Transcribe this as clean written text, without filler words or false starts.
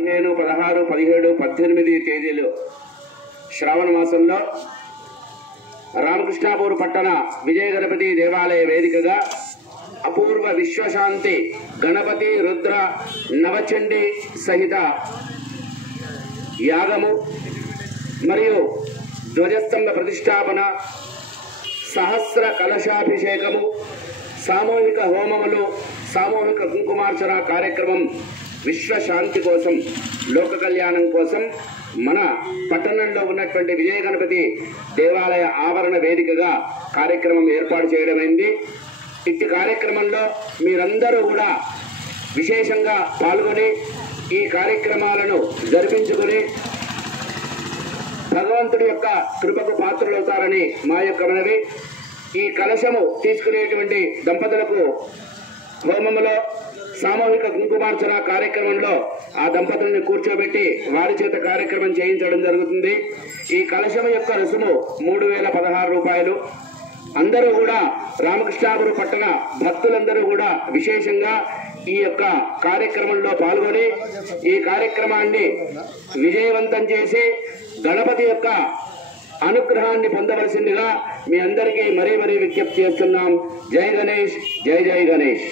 15, 16, 17, 18 తేదీలు శ్రావణ మాసంలో రామకృష్ణాపూర్ పట్టణ విజయ గణపతి దేవాలయ వేదికగా అపూర్వ విశ్వశాంతి గణపతి రుద్ర నవచండి సహిత యాగము మరియు ధ్వజస్తంభ ప్రతిష్టాపన, సహస్ర కలశాభిషేకము, సామూహిక హోమములు, సామూహిక కుంకుమార్చన కార్యక్రమం విశ్వశాంతి కోసం, లోక కళ్యాణం కోసం మన పట్టణంలో ఉన్నటువంటి విజయ గణపతి దేవాలయ ఆవరణ వేదికగా కార్యక్రమం ఏర్పాటు చేయడమైంది. ఇట్టి కార్యక్రమంలో మీరందరూ కూడా విశేషంగా పాల్గొని ఈ కార్యక్రమాలను జరిపించుకుని భగవంతుడి యొక్క కృపకు పాత్రులవుతారని మా యొక్క మనవి. ఈ కలశము తీసుకునేటువంటి దంపతులకు హోమములో, సామూహిక కుంకుమార్చన కార్యక్రమంలో ఆ దంపతుల్ని కూర్చోబెట్టి వారి చేత కార్యక్రమం చేయించడం జరుగుతుంది. ఈ కలశం యొక్క రుసుము 3016 రూపాయలు. అందరూ కూడా రామకృష్ణాపురం పట్టణ భక్తులందరూ కూడా విశేషంగా ఈ యొక్క కార్యక్రమంలో పాల్గొని ఈ కార్యక్రమాన్ని విజయవంతం చేసి గణపతి యొక్క అనుగ్రహాన్ని పొందవలసిందిగా మీ అందరికీ మరీ విజ్ఞప్తి చేస్తున్నాం. జై గణేష్, జై జై గణేష్.